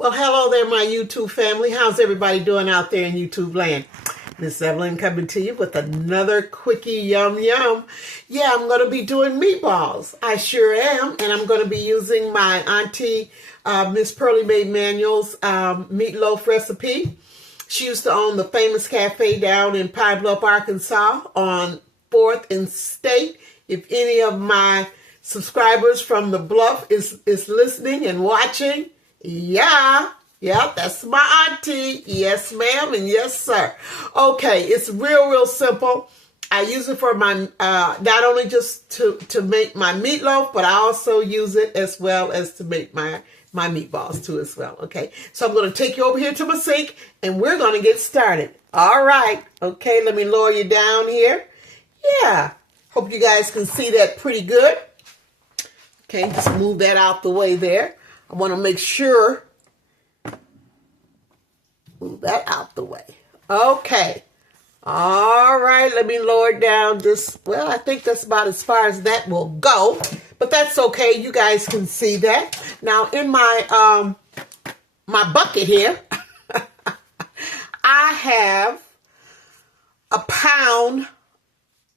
Well, hello there, my YouTube family. How's everybody doing out there in YouTube land? Miss Evelyn coming to you with another quickie yum yum. Yeah, I'm going to be doing meatballs. I sure am. And I'm going to be using my auntie, Miss Pearlie Mae Manuel's meatloaf recipe. She used to own the famous cafe down in Pine Bluff, Arkansas on 4th and State. If any of my subscribers from the Bluff is listening and watching, yeah, that's my auntie. Yes, ma'am, and yes, sir. Okay, it's real simple. I use it for my, not only just to make my meatloaf, but I also use it as well as to make my meatballs too as well. Okay, so I'm going to take you over here to my sink and we're going to get started. All right. Okay, let me lower you down here. Yeah, hope you guys can see that pretty good. Okay, just move that out the way there. I want to make sure, move that out the way. Okay. All right, let me lower it down just, well, I think that's about as far as that will go, but that's okay. You guys can see that. Now, in my, my bucket here, I have a pound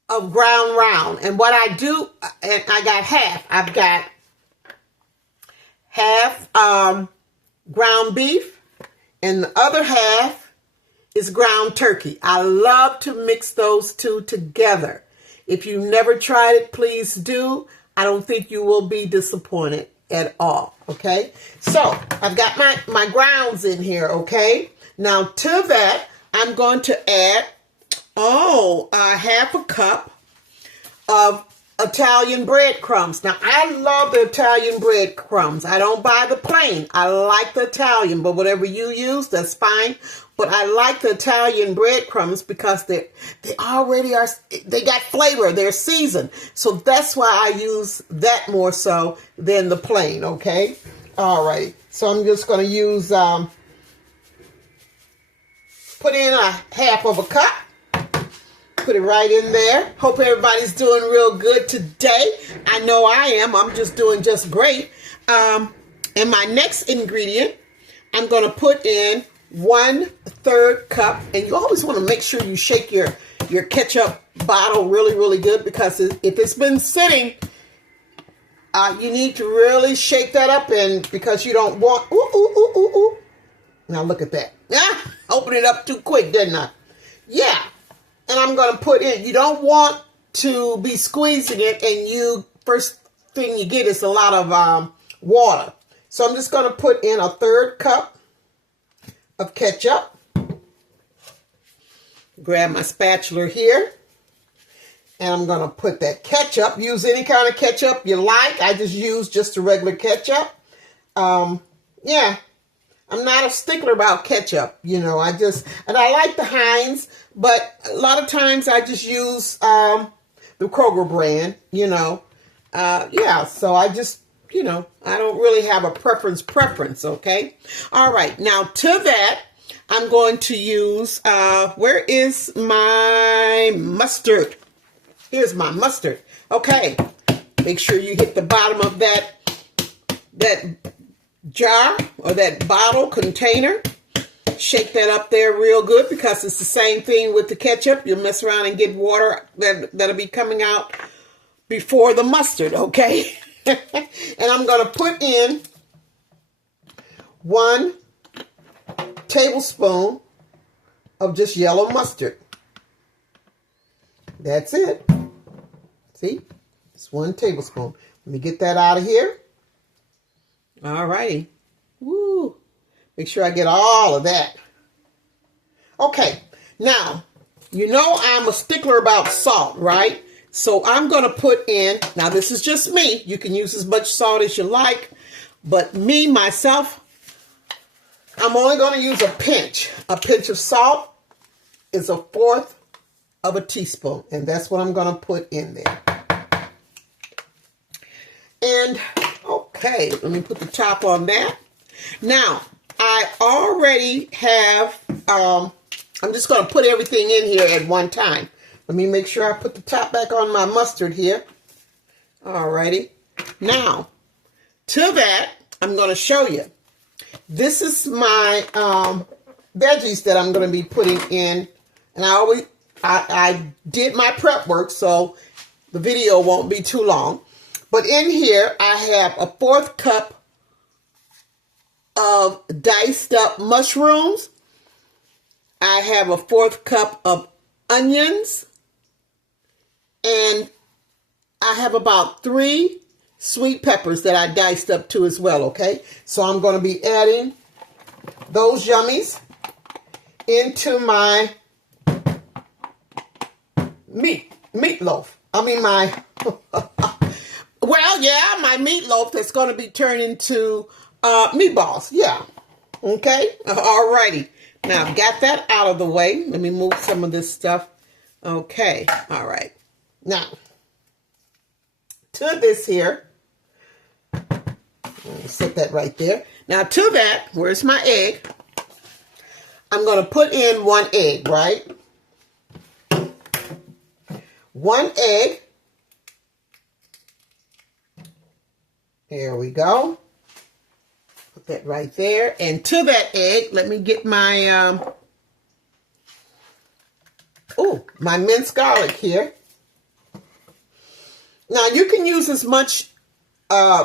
of ground round. And what I do, and I got half. I've got half ground beef, and the other half is ground turkey. I love to mix those two together. If you've never tried it, please do. I don't think you will be disappointed at all, okay? So, I've got my grounds in here, okay? Now, to that, I'm going to add, half a cup of Italian breadcrumbs. Now, I love the Italian breadcrumbs. I don't buy the plain. I like the Italian, but whatever you use, that's fine. But I like the Italian breadcrumbs because they already are, they got flavor. They're seasoned. So that's why I use that more so than the plain, okay? All right. So I'm just going to use, put in a half of a cup. Put it right in there. Hope everybody's doing real good today. I know I am. I'm just doing just great. And my next ingredient, I'm going to put in 1/3 cup. And you always want to make sure you shake your ketchup bottle really good, because if it's been sitting, you need to really shake that up in, because you don't want, ooh. Now look at that. Open it up too quick, didn't I? Yeah. And I'm going to put in, you don't want to be squeezing it and first thing you get is a lot of water. So I'm just going to put in 1/3 cup of ketchup. Grab my spatula here. And I'm going to put that ketchup. Use any kind of ketchup you like. I just use just a regular ketchup. Yeah. I'm not a stickler about ketchup, and I like the Heinz, but a lot of times I just use the Kroger brand, yeah, so I just, I don't really have a preference, okay? All right, now to that, I'm going to use, where is my mustard? Here's my mustard. Okay, make sure you hit the bottom of that jar or that bottle container. Shake that up there real good, because it's the same thing with the ketchup. You'll mess around and get water that'll be coming out before the mustard, okay? And I'm going to put in 1 tablespoon of just yellow mustard. That's it. See? It's 1 tablespoon. Let me get that out of here. All righty. Woo. Make sure I get all of that. Okay. Now, I'm a stickler about salt, right? So I'm going to put in, now this is just me. You can use as much salt as you like. But myself, I'm only going to use a pinch. A pinch of salt is 1/4 of a teaspoon. And that's what I'm going to put in there. And okay, let me put the top on that. Now, I already have, I'm just going to put everything in here at one time. Let me make sure I put the top back on my mustard here. Alrighty. Now, to that, I'm going to show you. This is my veggies that I'm going to be putting in. And I did my prep work, so the video won't be too long. But in here, I have a 1/4 cup of diced up mushrooms. I have a 1/4 cup of onions. And I have about 3 sweet peppers that I diced up too as well, okay? So I'm going to be adding those yummies into my meatloaf. I mean my, well, yeah, my meatloaf that's going to be turned into meatballs. Yeah, okay? Alrighty. Now, I've got that out of the way. Let me move some of this stuff. Okay, all right. Now, to this here, let me set that right there. Now, to that, where's my egg? I'm going to put in 1 egg, right? 1 egg. There we go. Put that right there. And to that egg, let me get my, my minced garlic here. Now, you can use as much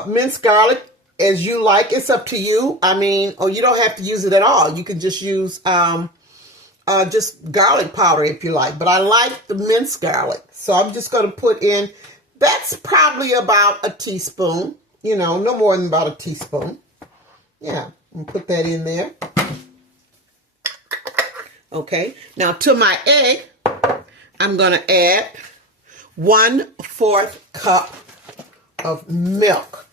minced garlic as you like. It's up to you. I mean, or you don't have to use it at all. You can just use just garlic powder if you like. But I like the minced garlic. So I'm just going to put in, that's probably about a teaspoon. You know, no more than about a teaspoon. Yeah, and put that in there. Okay, now to my egg, I'm going to add 1/4 cup of milk.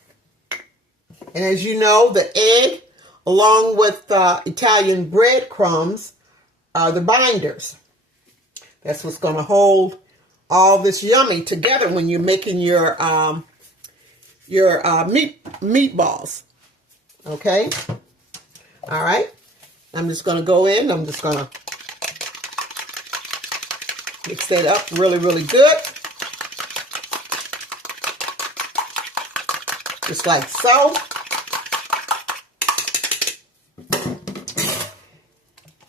And as you know, the egg, along with Italian breadcrumbs, are the binders. That's what's going to hold all this yummy together when you're making your meatballs. Okay? All right. I'm just going to go in. I'm just going to mix that up really, really good. Just like so.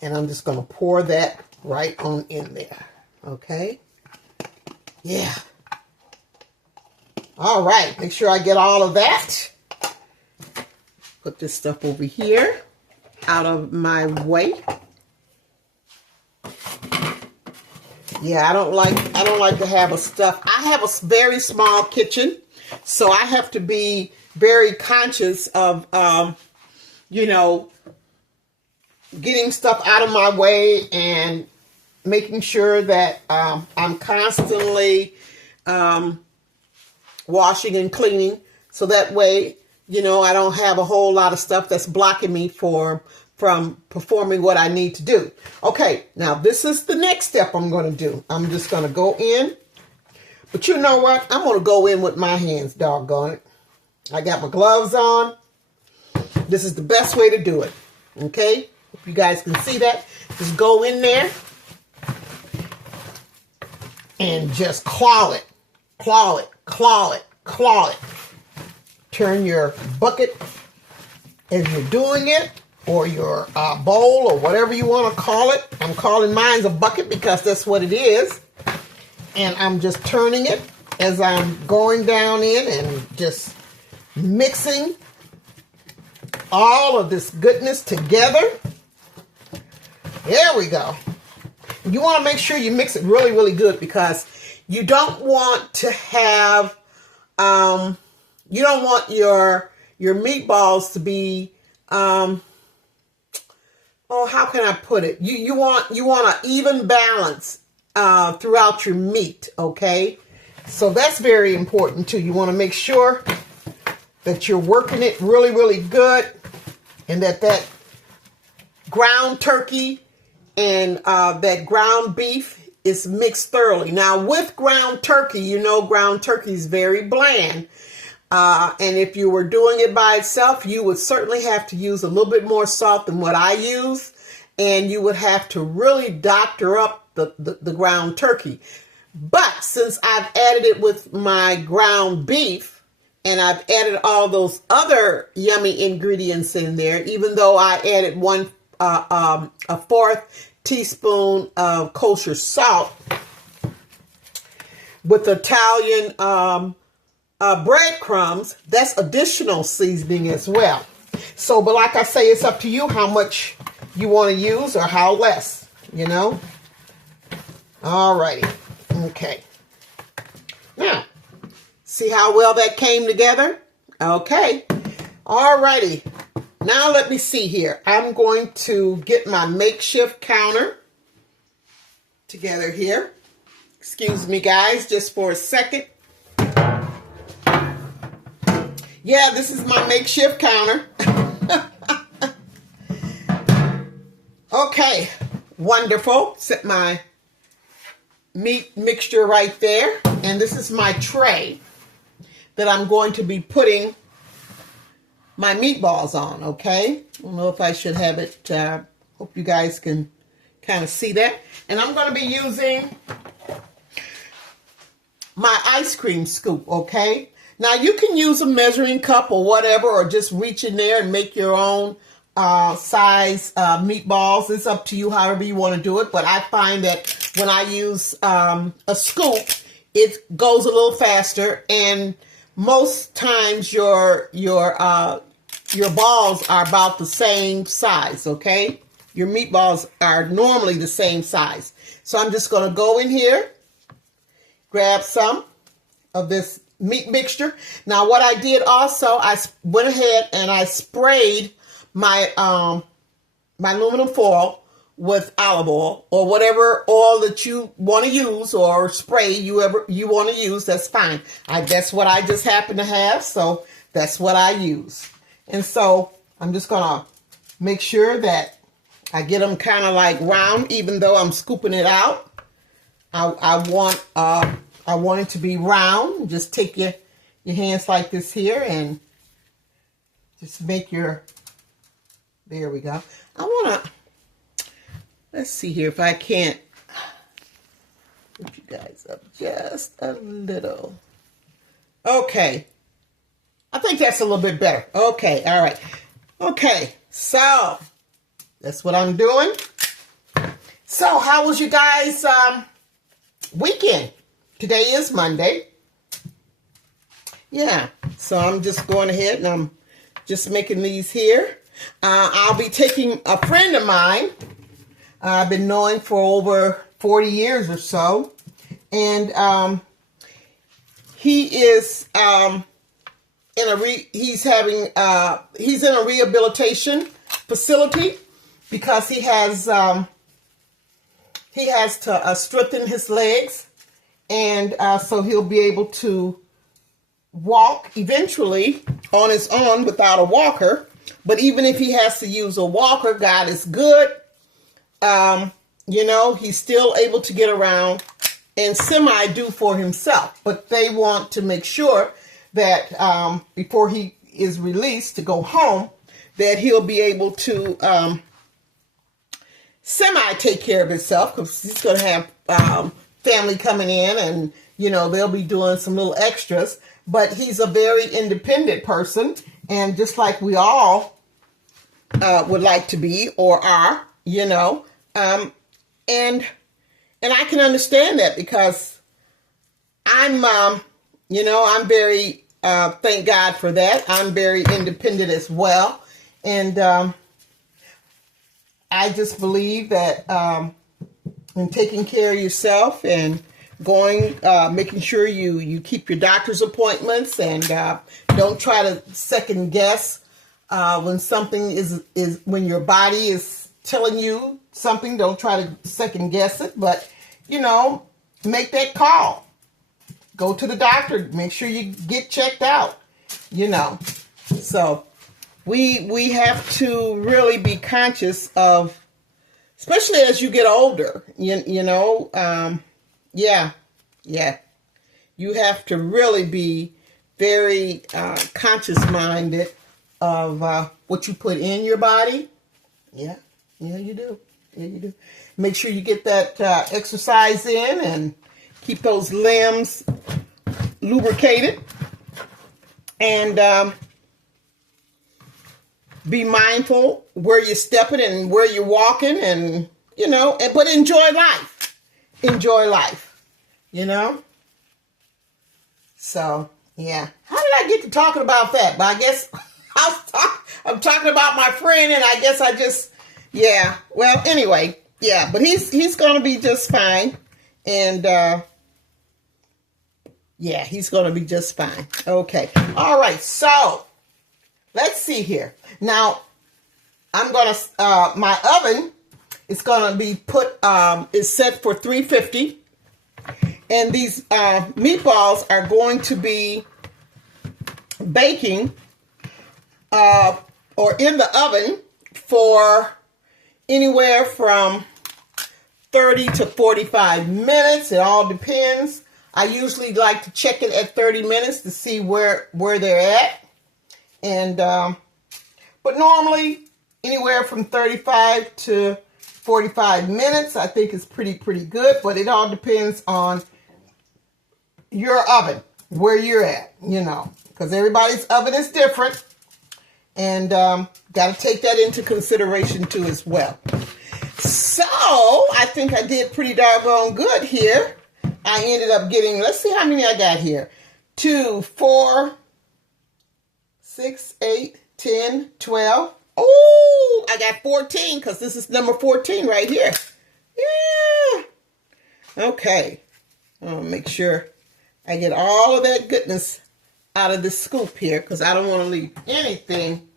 And I'm just going to pour that right on in there. Okay? Yeah. All right. Make sure I get all of that. Put this stuff over here out of my way. Yeah, I don't like to have a stuff. I have a very small kitchen, so I have to be very conscious of you know, getting stuff out of my way and making sure that I'm constantly washing and cleaning, so that way, you know, I don't have a whole lot of stuff that's blocking me from performing what I need to do. Okay, now this is the next step I'm going to do. I'm just going to go in. But you know what? I'm going to go in with my hands, doggone it. I got my gloves on. This is the best way to do it. Okay? If you guys can see that, just go in there and just claw it. Claw it, claw it, claw it. Turn your bucket as you're doing it, or your bowl, or whatever you want to call it. I'm calling mine a bucket because that's what it is. And I'm just turning it as I'm going down in and just mixing all of this goodness together. There we go. You want to make sure you mix it really, really good, because you don't want to have, you don't want your meatballs to be, oh, how can I put it? You want an even balance throughout your meat, okay? So that's very important too. You want to make sure that you're working it really, really good, and that ground turkey and that ground beef is mixed thoroughly. Now, with ground turkey, you know ground turkey is very bland. And if you were doing it by itself, you would certainly have to use a little bit more salt than what I use. And you would have to really doctor up the ground turkey. But since I've added it with my ground beef, And I've added all those other yummy ingredients in there, even though I added a fourth teaspoon of kosher salt with Italian breadcrumbs. That's additional seasoning as well. So, but like I say, it's up to you how much you want to use or how less, you know. Alrighty. Okay. Now, see how well that came together? Okay. Alrighty. Now let me see here. I'm going to get my makeshift counter together here. Excuse me, guys, just for a second. Yeah, this is my makeshift counter. Okay, wonderful. Set my meat mixture right there. And this is my tray that I'm going to be putting my meatballs on, okay? I don't know if I should have it. Hope you guys can kind of see that. And I'm going to be using my ice cream scoop, okay? Now, you can use a measuring cup or whatever, or just reach in there and make your own size meatballs. It's up to you however you want to do it. But I find that when I use a scoop, it goes a little faster, and most times your balls are about the same size, okay? Your meatballs are normally the same size. So I'm just going to go in here, grab some of this meat mixture. Now, what I did also, I went ahead and I sprayed my my aluminum foil with olive oil, or whatever oil that you want to use, or spray you want to use. That's fine. That's what I just happen to have, so that's what I use. And so I'm just gonna make sure that I get them kind of like round, even though I'm scooping it out. I want it to be round. Just take your hands like this here and just make your, there we go. I want to, let's see here if I can't put you guys up just a little. Okay. I think that's a little bit better. Okay, all right. Okay, so that's what I'm doing. So how was you guys' weekend? Today is Monday. Yeah, so I'm just going ahead and I'm just making these here. I'll be taking a friend of mine I've been knowing for over 40 years or so. And he is he's in a rehabilitation facility because he has to strengthen his legs, and so he'll be able to walk eventually on his own without a walker. But even if he has to use a walker, God is good. You know, he's still able to get around and semi-do for himself. But they want to make sure that before he is released to go home, that he'll be able to semi-take care of himself, because he's going to have family coming in, and, you know, they'll be doing some little extras. But he's a very independent person, and just like we all would like to be or are, you know, and I can understand that, because I'm, you know, I'm very, thank God for that. I'm very independent as well. And I just believe that in taking care of yourself and going, making sure you keep your doctor's appointments, and don't try to second guess when something is when your body is telling you something. Don't try to second guess it, but, you know, make that call. Go to the doctor. Make sure you get checked out, you know. So we have to really be conscious of, especially as you get older, you know, yeah. You have to really be very conscious-minded of what you put in your body. Yeah, you do. Yeah, you do. Make sure you get that exercise in and keep those limbs lubricated. And be mindful where you're stepping and where you're walking, and, you know, but enjoy life. Enjoy life, you know? So, yeah. How did I get to talking about that? But I guess I'm talking about my friend, and I guess I just, yeah. Well, anyway, yeah. But he's going to be just fine. And, yeah, he's going to be just fine. Okay. All right. So, let's see here. Now, I'm going to, my oven is going to be is set for 350. And these meatballs are going to be baking or in the oven for anywhere from 30 to 45 minutes. It all depends. I usually like to check it at 30 minutes to see where they're at. And but normally anywhere from 35 to 45 minutes I think is pretty good, but it all depends on your oven, where you're at, you know, because everybody's oven is different. And got to take that into consideration too as well. So I think I did pretty doggone good here. I ended up getting, let's see how many I got here. 2, 4, 6, 8, 10, 12. Oh, I got 14 because this is number 14 right here. Yeah. Okay. I'll make sure I get all of that goodness out of this scoop here, because I don't want to leave anything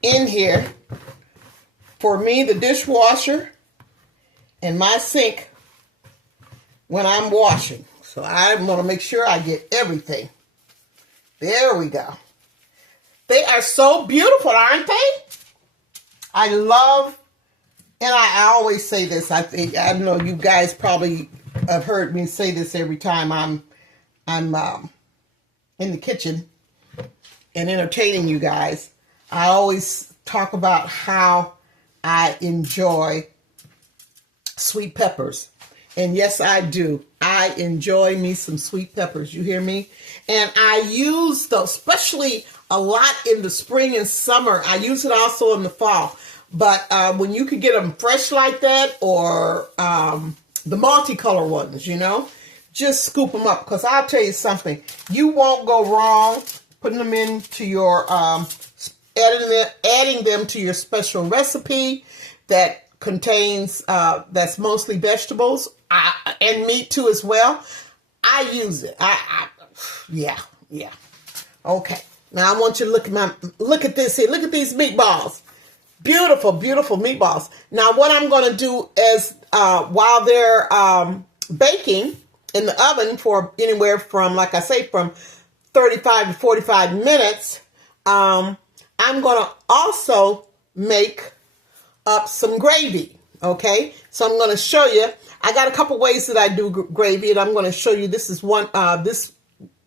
in here for me, the dishwasher, and my sink when I'm washing. So I want to make sure I get everything. There we go. They are so beautiful, aren't they? I love, and I always say this, I know you guys probably have heard me say this every time I'm in the kitchen and entertaining you guys. I always talk about how I enjoy sweet peppers. And yes, I do. I enjoy me some sweet peppers. You hear me? And I use those, especially a lot in the spring and summer. I use it also in the fall. But when you can get them fresh like that, or the multicolor ones, you know, just scoop them up. Because I'll tell you something, you won't go wrong putting them into your, adding them to your special recipe that contains, that's mostly vegetables and meat too as well. I use it. Yeah. Okay. Now I want you to look at this here. Look at these meatballs. Beautiful, beautiful meatballs. Now what I'm going to do is, while they're baking in the oven for anywhere from, like I say, from 35 to 45 minutes, I'm going to also make up some gravy. Okay, so I'm going to show you. I got a couple ways that I do gravy, and I'm going to show you. This is one.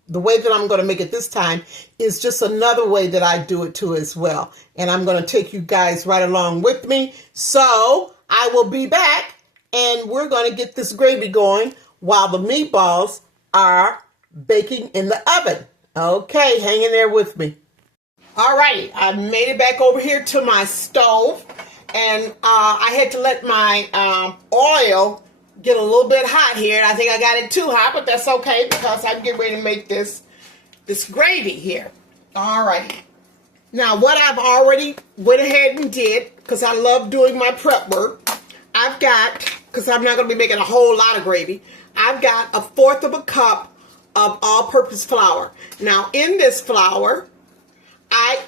The way that I'm going to make it this time is just another way that I do it too as well. And I'm going to take you guys right along with me. So I will be back, and we're going to get this gravy going while the meatballs are baking in the oven. Okay, hang in there with me. All right, I made it back over here to my stove, and I had to let my oil get a little bit hot here. I think I got it too hot, but that's okay because I'm getting ready to make this gravy here. All right. Now, what I've already went ahead and did, because I love doing my prep work, I've got, because I'm not going to be making a whole lot of gravy, I've got 1/4 of a cup of all-purpose flour. Now, in this flour, I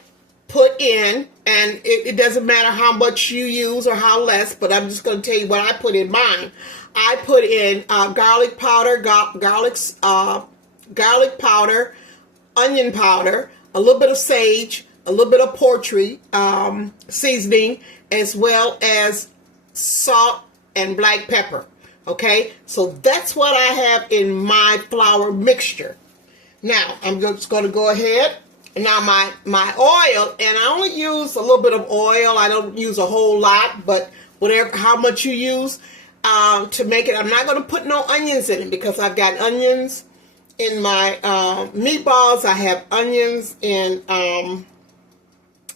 put in, and it doesn't matter how much you use or how less, but I'm just going to tell you what I put in mine. I put in garlic powder, garlic powder, onion powder, a little bit of sage, a little bit of poultry seasoning, as well as salt and black pepper. Okay, so that's what I have in my flour mixture. Now, I'm just going to go ahead. Now, my oil, and I only use a little bit of oil. I don't use a whole lot, but whatever, how much you use to make it. I'm not going to put no onions in it because I've got onions in my meatballs. I have onions and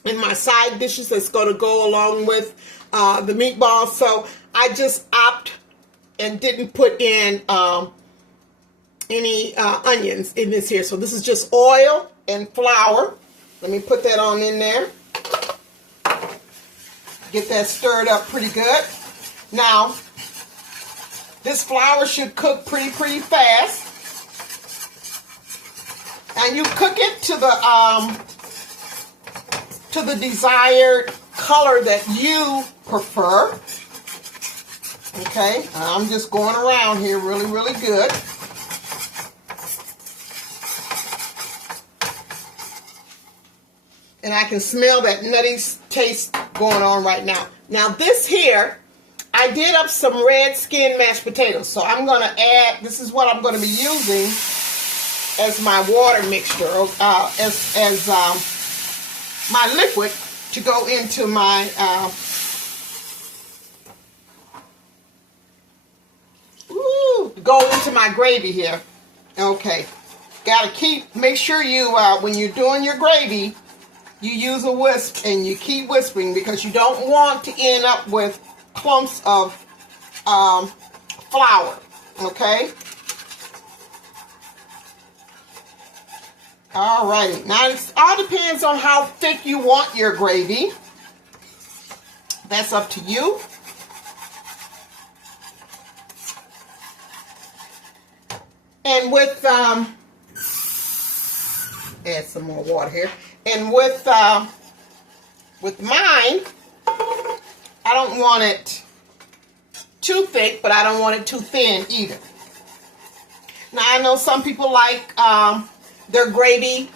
in my side dishes that's going to go along with the meatballs. So I just opt and didn't put in any onions in this here. So this is just oil and flour. Let me put that on in there. Get that stirred up pretty good. Now, this flour should cook pretty fast. And you cook it to the desired color that you prefer. Okay, I'm just going around here really good. And I can smell that nutty taste going on right now. Now this here, I did up some red skin mashed potatoes. So I'm going to add, this is what I'm going to be using as my water mixture, as my liquid to go into my, gravy here. Okay. Got to make sure you, when you're doing your gravy, you use a whisk and you keep whispering because you don't want to end up with clumps of flour. Okay? Alrighty. Now, it all depends on how thick you want your gravy. That's up to you. And with, add some more water here. And with mine, I don't want it too thick, but I don't want it too thin either. Now, I know some people like their gravy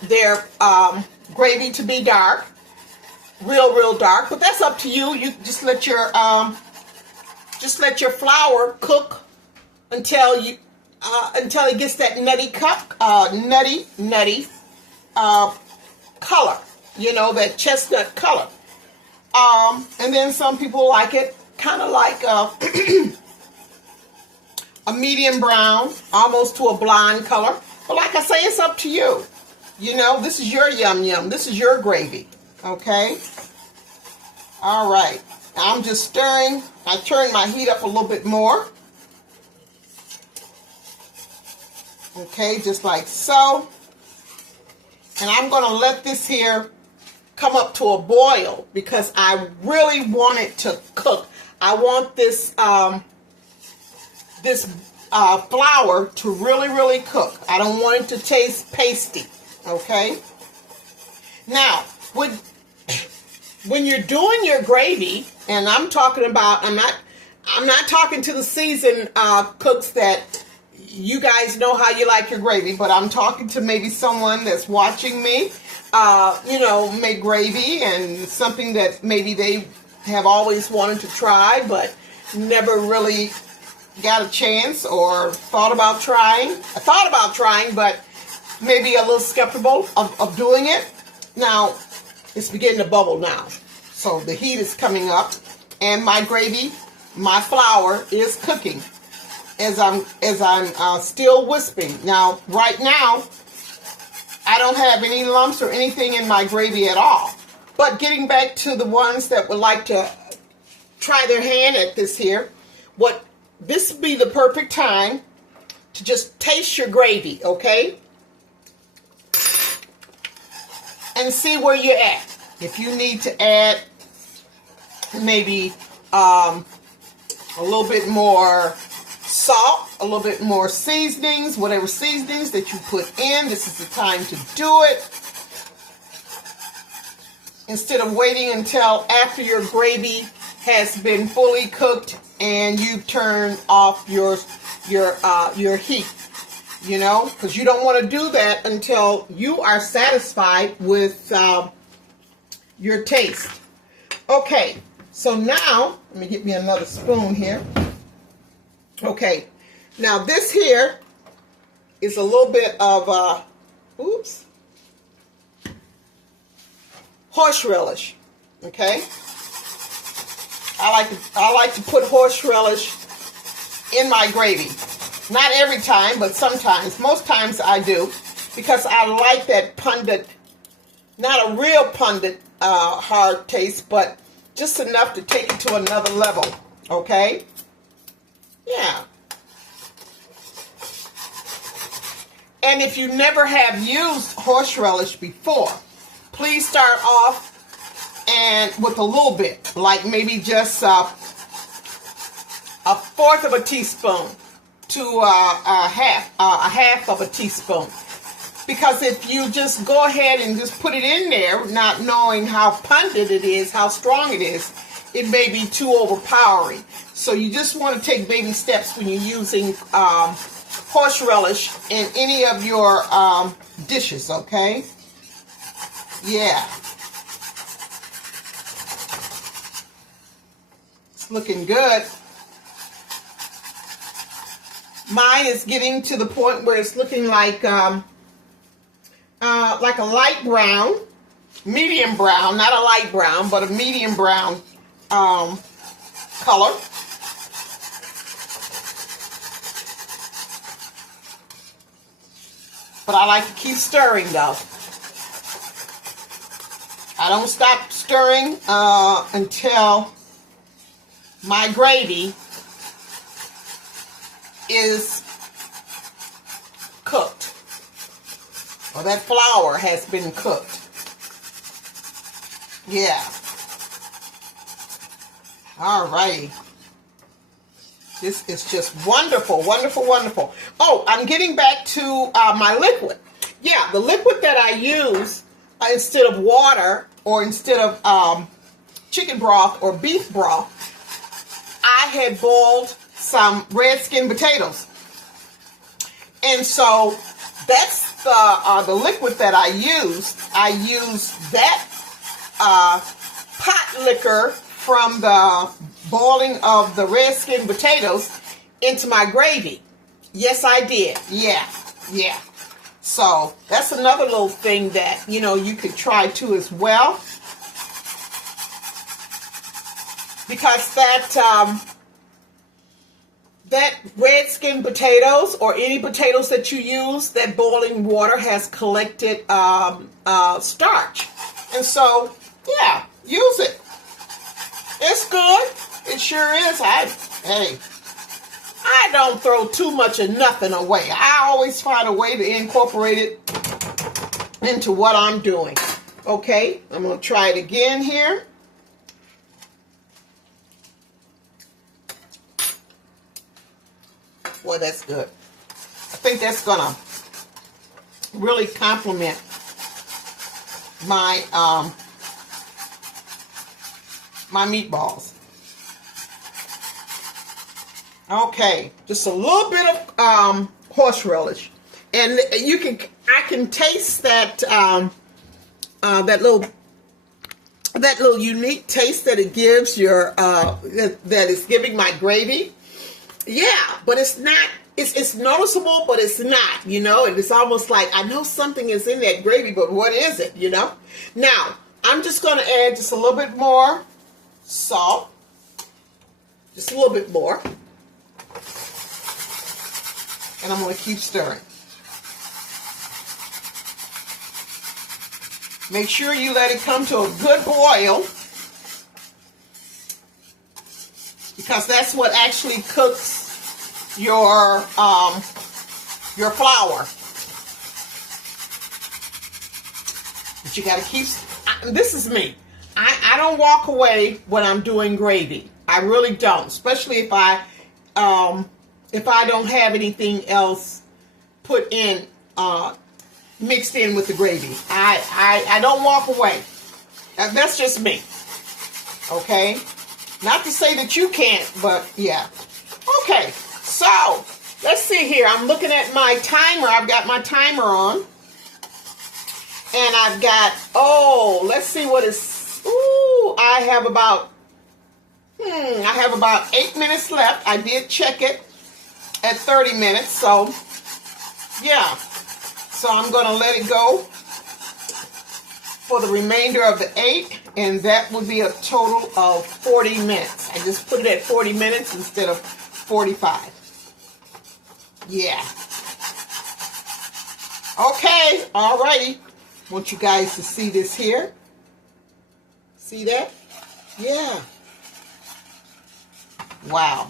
to be dark, real dark, but that's up to you. You just let your flour cook until it gets that nutty color, you know, that chestnut color. And then some people like it kind of like a medium brown, almost to a blonde color. But like I say, it's up to you. You know, this is your yum yum. This is your gravy. Okay? All right. I'm just stirring. I turned my heat up a little bit more. Okay, just like so. And I'm going to let this here come up to a boil because I really want it to cook. I want this flour to really cook. I don't want it to taste pasty. Okay. Now, when you're doing your gravy, and I'm talking about, I'm not talking to the seasoned cooks that you guys know how you like your gravy, but I'm talking to maybe someone that's watching me, you know, make gravy and something that maybe they have always wanted to try, but never really got a chance or thought about trying. I thought about trying, but maybe a little skeptical of doing it. Now, it's beginning to bubble now. So the heat is coming up and my gravy, my flour is cooking as I'm still whispering. Now, right now, I don't have any lumps or anything in my gravy at all. But getting back to the ones that would like to try their hand at this here, this would be the perfect time to just taste your gravy, okay? And see where you're at. If you need to add maybe a little bit more salt, a little bit more seasonings, whatever seasonings that you put in, this is the time to do it. Instead of waiting until after your gravy has been fully cooked and you've turned off your heat, you know, because you don't want to do that until you are satisfied with your taste. Okay, so now, let me get me another spoon here. Okay, now this here is a little bit of, horseradish, okay? I like to put horseradish in my gravy. Not every time, but sometimes. Most times I do, because I like that pundit, not a real pundit hard taste, but just enough to take it to another level, okay? Yeah. And if you never have used horseradish before, please start off and with a little bit, like maybe just a fourth of a teaspoon to a half of a teaspoon. Because if you just go ahead and just put it in there, not knowing how pungent it is, how strong it is, it may be too overpowering. So you just want to take baby steps when you're using horseradish in any of your dishes, okay? Yeah. It's looking good. Mine is getting to the point where it's looking like a light brown, medium brown, not a light brown, but a medium brown color. But I like to keep stirring though. I don't stop stirring until my gravy is cooked, or that flour has been cooked. Yeah. All right. This is just wonderful, wonderful, wonderful. Oh, I'm getting back to my liquid. Yeah, the liquid that I use instead of water or instead of chicken broth or beef broth, I had boiled some red skin potatoes. And so that's the liquid that I used. I used that pot liquor from the boiling of the red skin potatoes into my gravy. Yes, I did. Yeah, yeah. So that's another little thing that, you know, you could try too as well. Because that red skin potatoes or any potatoes that you use, that boiling water has collected starch. And so, yeah, use it. It's good. It sure is. Hey, I don't throw too much of nothing away. I always find a way to incorporate it into what I'm doing. Okay, I'm going to try it again here. Boy, that's good. I think that's going to really complement my my meatballs. Okay, just a little bit of horseradish, and I can taste that that little unique taste that it gives your that is giving my gravy. Yeah, but it's not. It's noticeable, but it's not. You know, and it's almost like I know something is in that gravy, but what is it? You know. Now I'm just going to add just a little bit more salt, just a little bit more, and I'm going to keep stirring. Make sure you let it come to a good boil, because that's what actually cooks your flour. But you got to keep. This is me. I don't walk away when I'm doing gravy. I really don't, especially if I don't have anything else put in, mixed in with the gravy. I don't walk away. That's just me. Okay? Not to say that you can't, but yeah. Okay, so let's see here. I'm looking at my timer. I've got my timer on. And I've got, let's see what is. Ooh, I have about 8 minutes left. I did check it at 30 minutes, so yeah. So I'm going to let it go for the remainder of the 8, and that would be a total of 40 minutes. I just put it at 40 minutes instead of 45. Yeah. Okay, alrighty. Want you guys to see this here. See that? Yeah. Wow.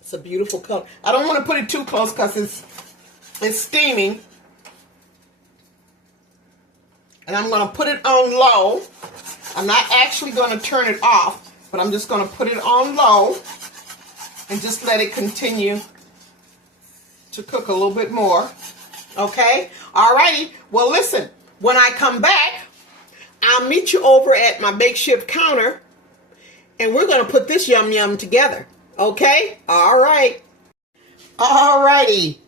It's a beautiful color. I don't want to put it too close because it's steaming. And I'm going to put it on low. I'm not actually going to turn it off, but I'm just going to put it on low and just let it continue to cook a little bit more. Okay? Alrighty. Well, listen. When I come back, I'll meet you over at my makeshift counter, and we're going to put this yum yum together. Okay? All right. Alrighty.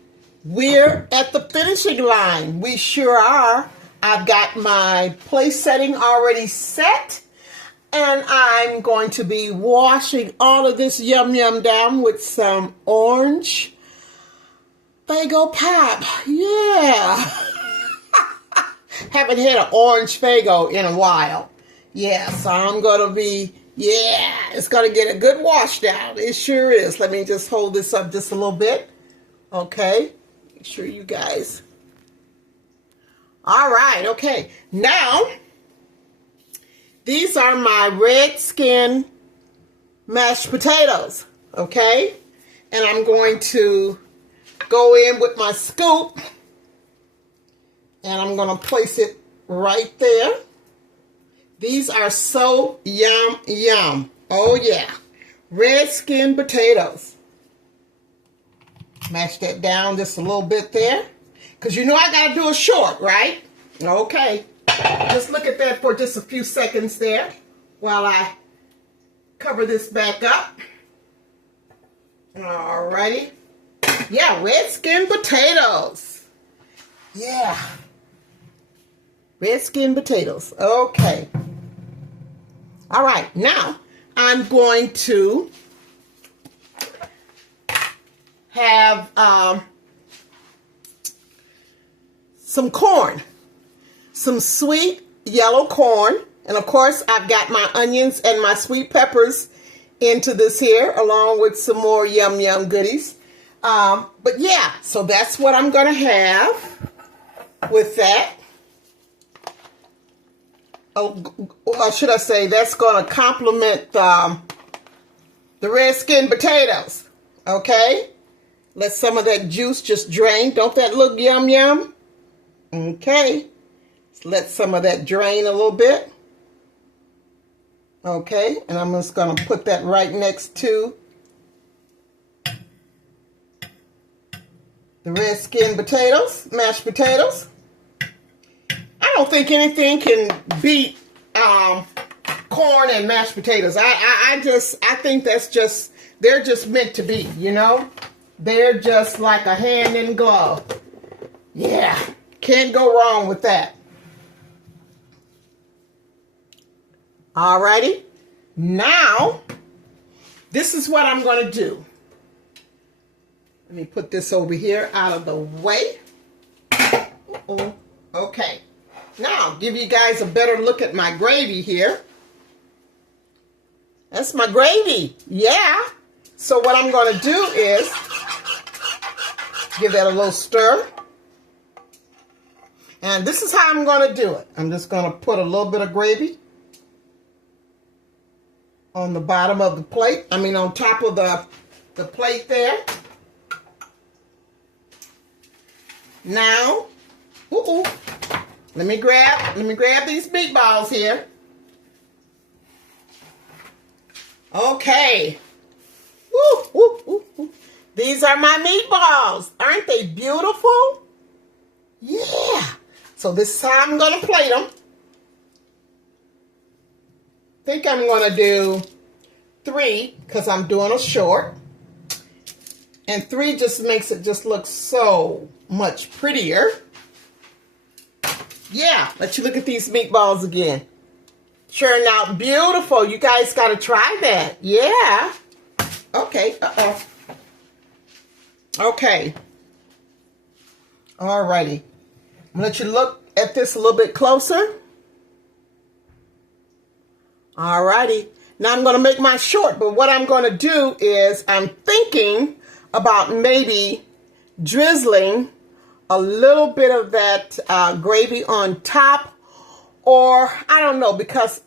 We're at the finishing line. We sure are. I've got my place setting already set, and I'm going to be washing all of this yum yum down with some orange Faygo pop. Yeah. Haven't had an orange Faygo in a while. Yeah, so I'm going to be, yeah, it's going to get a good wash down. It sure is. Let me just hold this up just a little bit. Okay. Make sure you guys. All right, okay. Now, these are my red skin mashed potatoes, okay? And I'm going to go in with my scoop, and I'm going to place it right there. These are so yum, yum. Oh, yeah. Red skin potatoes. Mash that down just a little bit there. Because you know I got to do a short, right? Okay. Just look at that for just a few seconds there while I cover this back up. Alrighty. Yeah, red skin potatoes. Yeah. Red skin potatoes. Okay. All right. Now, I'm going to have some corn. Some sweet yellow corn. And of course, I've got my onions and my sweet peppers into this here, along with some more yum yum goodies. But yeah, so that's what I'm going to have with that. Or should I say, that's going to complement the red skin potatoes. Okay? Let some of that juice just drain. Don't that look yum yum? Okay. Let's let some of that drain a little bit. Okay. And I'm just going to put that right next to the red skin potatoes, mashed potatoes. I don't think anything can beat corn and mashed potatoes. I think that's just, they're just meant to be, you know? They're just like a hand in glove. Yeah, can't go wrong with that. Alrighty. Now, this is what I'm going to do. Let me put this over here out of the way. Uh-oh. Okay. Now, give you guys a better look at my gravy here. That's my gravy. Yeah. So what I'm going to do is give that a little stir. And this is how I'm going to do it. I'm just going to put a little bit of gravy on the bottom of the plate. I mean, on top of the plate there. Now, let me grab these meatballs here. Okay. These are my meatballs. Aren't they beautiful? Yeah. So this is how I'm going to plate them. I think I'm going to do 3 because I'm doing a short. And 3 just makes it just look so much prettier. Yeah, let you look at these meatballs again. Turned out beautiful. You guys got to try that. Yeah. Okay. Uh-oh. Okay. Alrighty. I'm going to let you look at this a little bit closer. Alrighty. Now I'm going to make my short, but what I'm going to do is I'm thinking about maybe drizzling a little bit of that gravy on top, or I don't know, because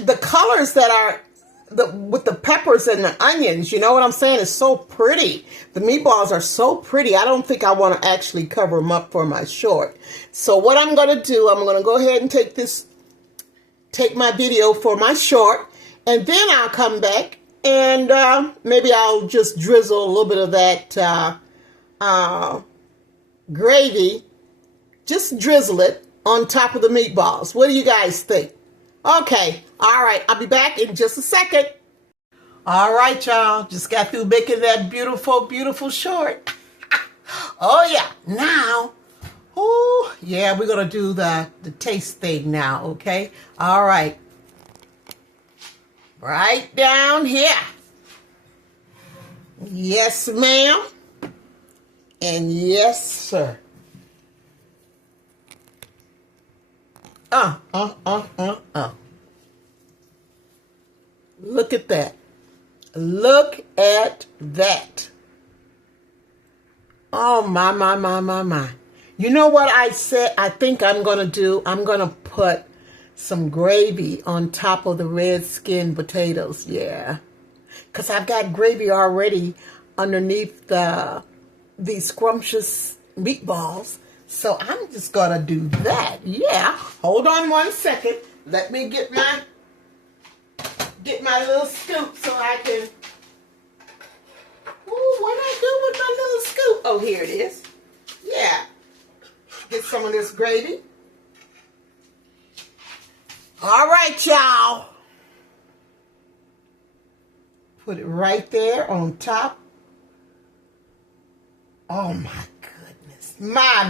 the colors that are with the peppers and the onions, you know what I'm saying, is so pretty. The meatballs are so pretty. I don't think I want to actually cover them up for my short. So what I'm going to do, I'm going to go ahead and take my video for my short, and then I'll come back and maybe I'll just drizzle a little bit of that gravy, just drizzle it on top of the meatballs. What do you guys think? Okay, all right, I'll be back in just a second. All right, y'all, just got through making that beautiful, beautiful short. Oh, yeah, now, oh, yeah, we're going to do the taste thing now, okay? All right, right down here. Yes, ma'am, and yes, sir. Look at that. Look at that. Oh, my. You know what I said I think I'm going to do? I'm going to put some gravy on top of the red skin potatoes. Yeah. Because I've got gravy already underneath these scrumptious meatballs. So I'm just going to do that. Yeah. Hold on one second. Let me get my little scoop so I can... Ooh, what do I do with my little scoop? Oh, here it is. Yeah. Get some of this gravy. All right, y'all. Put it right there on top. Oh, my goodness. My.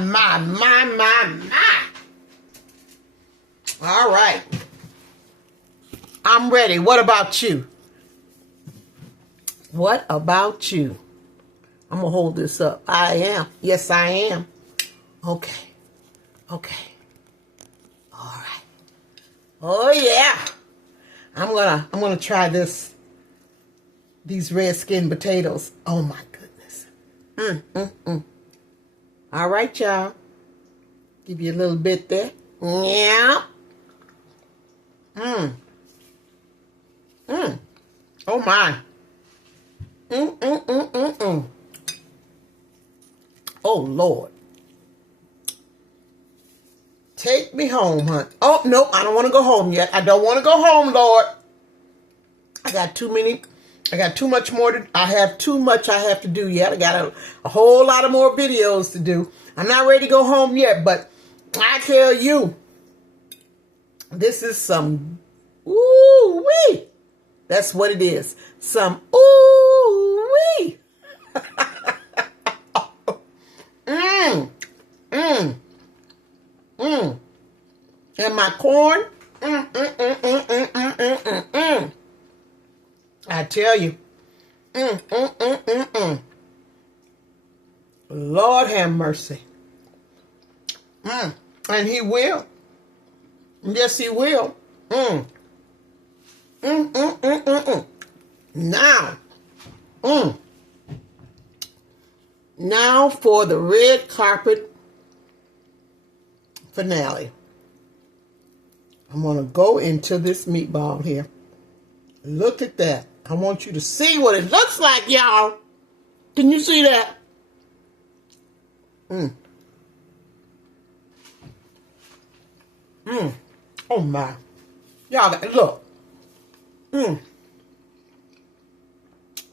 All right. I'm ready. What about you? What about you? I'm going to hold this up. I am. Yes, I am. Okay. All right. Oh, yeah. I'm going to try these red skin potatoes. Oh, my goodness. All right, y'all. Give you a little bit there. Yeah. Oh, my. Oh, Lord. Take me home, honey. Oh, no, I don't want to go home yet. I don't want to go home, Lord. I have too much I have to do yet. I got a whole lot of more videos to do. I'm not ready to go home yet, but I tell you, this is some ooh-wee. That's what it is. Some ooh-wee. And my corn. I tell you. Lord have mercy. And he will. Yes, he will. Now for the red carpet finale. I'm going to go into this meatball here. Look at that. I want you to see what it looks like, y'all. Can you see that? Oh, my. Y'all, look.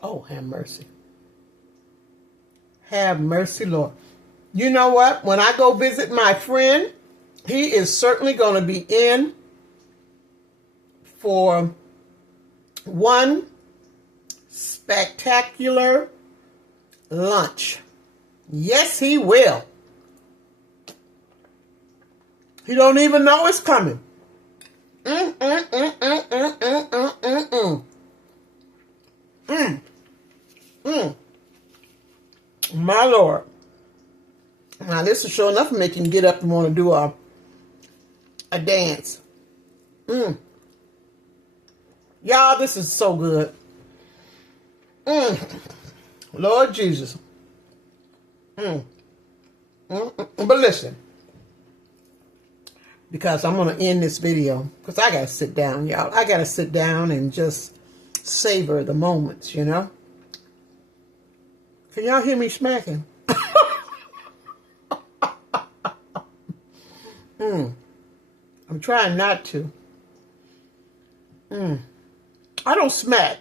Oh, have mercy. Have mercy, Lord. You know what? When I go visit my friend, he is certainly going to be in for one spectacular lunch. Yes, he will. He don't even know it's coming. My Lord. Now, this is sure enough to make him get up and want to do a dance. Y'all, this is so good. Lord Jesus. But listen, because I'm going to end this video, because I got to sit down, y'all. I got to sit down and just savor the moments, you know. Can y'all hear me smacking? I'm trying not to. I don't smack.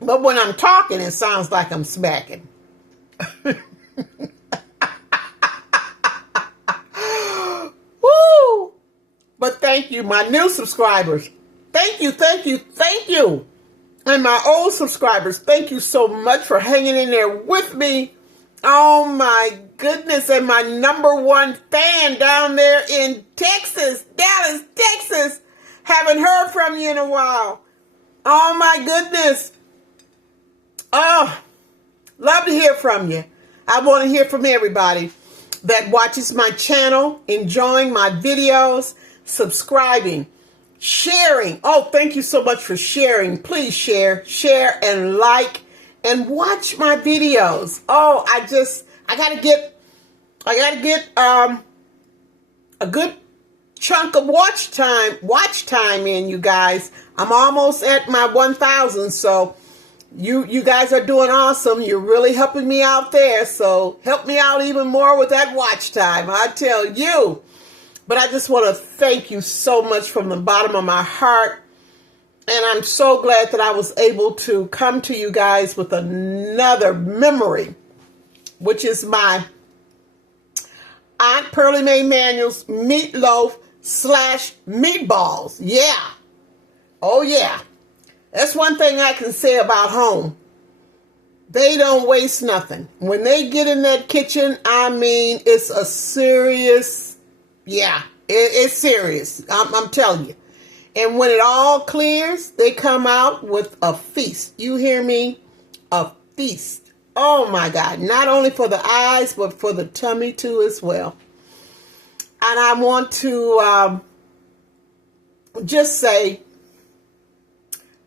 But when I'm talking, it sounds like I'm smacking. Woo! But thank you, my new subscribers. Thank you, thank you, thank you. And my old subscribers, thank you so much for hanging in there with me. Oh my goodness, and my #1 fan down there in Texas, Dallas, Texas. Haven't heard from you in a while. Oh my goodness. Oh, love to hear from you. I want to hear from everybody that watches my channel, enjoying my videos, subscribing, sharing. Oh, thank you so much for sharing. Please share and like and watch my videos. Oh, I gotta get a good chunk of watch time in, you guys. I'm almost at my 1,000, so you guys are doing awesome. You're really helping me out there, so help me out even more with that watch time, I tell you. But I just want to thank you so much from the bottom of my heart. And I'm so glad that I was able to come to you guys with another memory, which is my Aunt Pearlie Mae Manuel's meatloaf / meatballs. Yeah. Oh, yeah. That's one thing I can say about home. They don't waste nothing. When they get in that kitchen, I mean, it's a serious, yeah, it's serious. I'm telling you. And when it all clears, they come out with a feast. You hear me? A feast. Oh, my God. Not only for the eyes, but for the tummy, too, as well. And I want to just say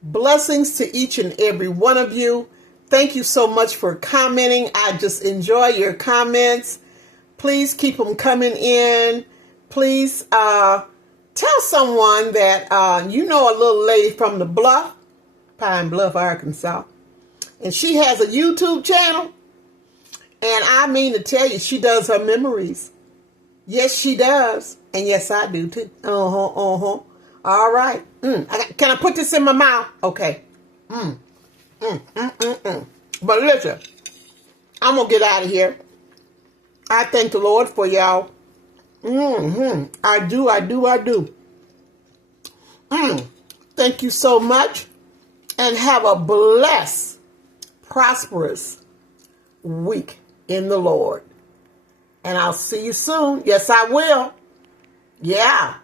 blessings to each and every one of you. Thank you so much for commenting. I just enjoy your comments. Please keep them coming in. Please tell someone that you know a little lady from the Bluff, Pine Bluff, Arkansas. And she has a YouTube channel. And I mean to tell you, she does her memories. Yes, she does. And yes, I do too. All right. Can I put this in my mouth? Okay. But listen, I'm going to get out of here. I thank the Lord for y'all. I do. Thank you so much. And have a blessed, prosperous week in the Lord. And I'll see you soon. Yes, I will. Yeah.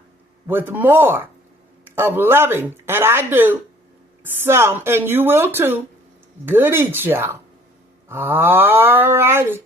With more of loving. And I do. Some. And you will too. Good eats, y'all. All righty.